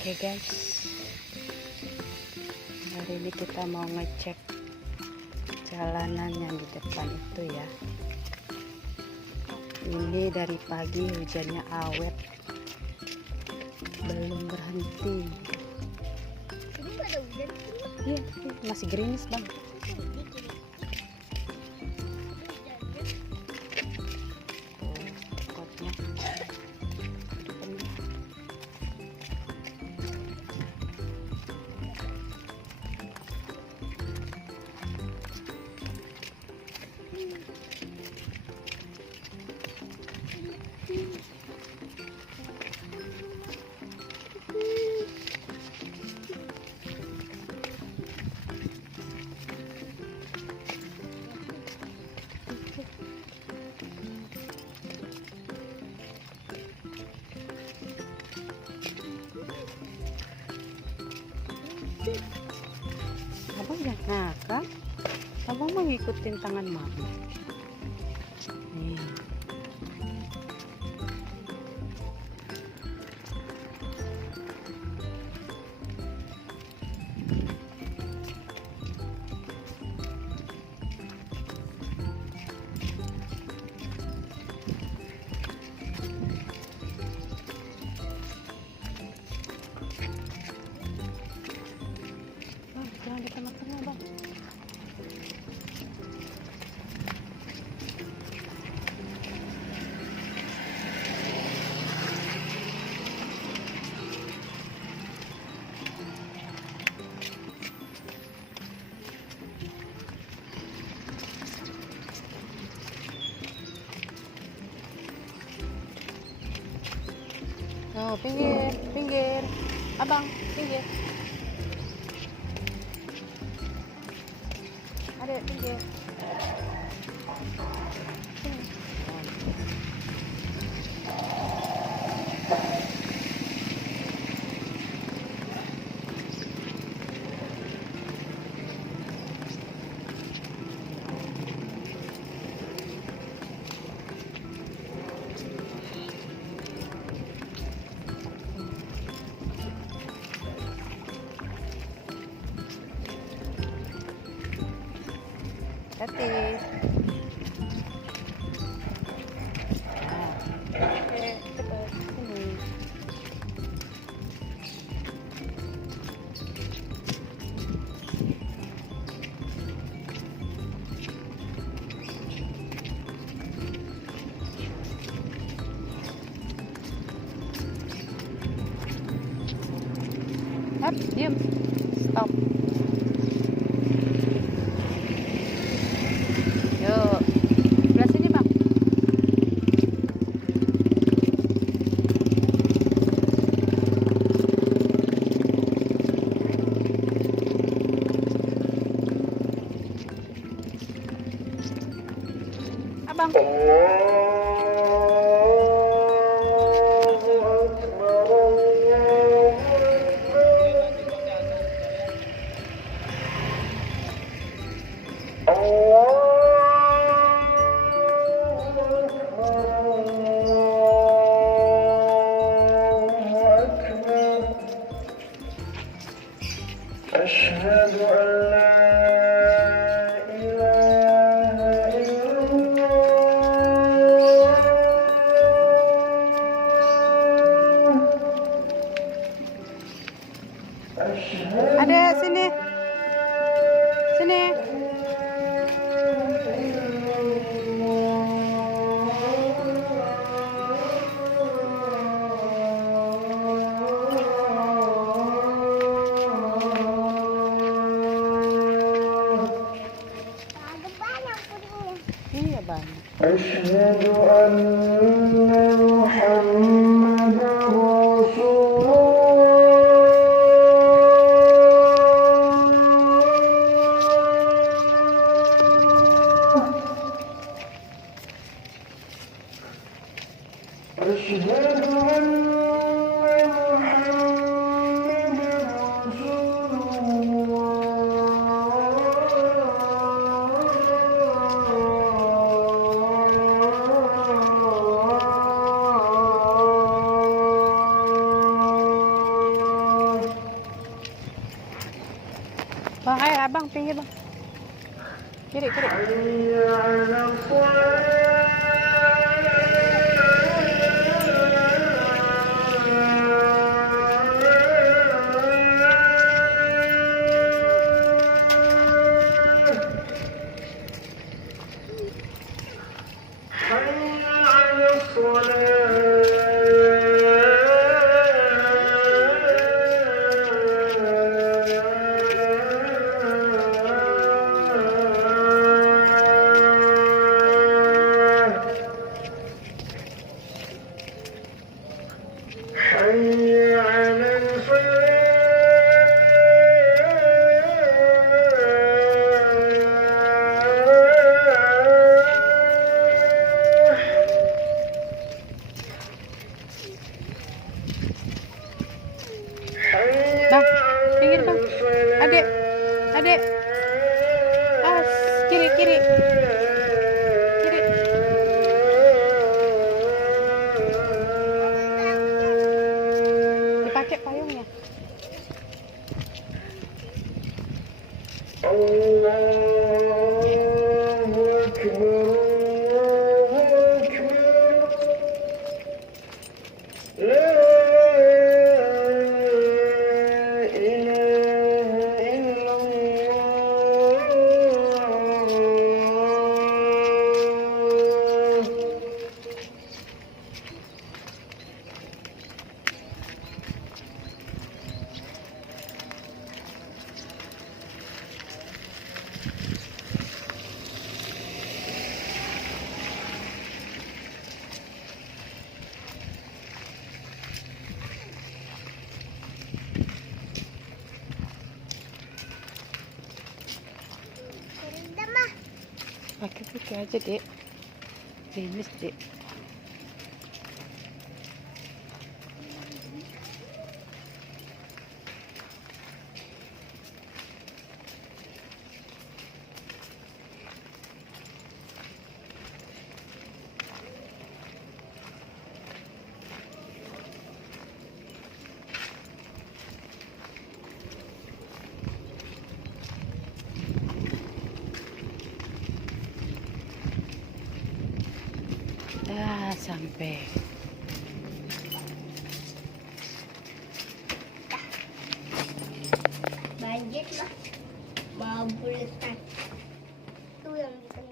Oke guys, hari ini kita mau ngecek jalanan yang di depan itu ya. Ini dari pagi hujannya awet, belum berhenti. Ini nggak ada hujan. Iya, masih gerimis bang. Kotnya. Abang jangan nakal, abang mau ngikutin tangan mama. Nih. Jangan di tengah-tengah bang. Oh, pinggir, pinggir. Abang, pinggir. Adek, pinggir. Hati. Oke, cepat sini. Hap, diam. Stop. Yuk, sebelah sini bang. Abang. أشهد أن لا إله إلا الله. أشهد Ada sini. Sini. Ada banyak pun. Iya banyak. أشهد أن محمدا رسول الله. أشهد أن محمدا رسول الله. pinggir bang. Kiri. حي على الصلاة حي على الصلاة حي على الفلاح حي Bang, على pinggir bang. Adek. Awas, kiri. Dipakai payungnya. Allahu Akbar, Allahu Akbar. La ilaha illallah. Kerendam mah. Pakai aja dek. Limis dek. Sampai. Banjir mah. Mau buletan. Itu yang di tengah.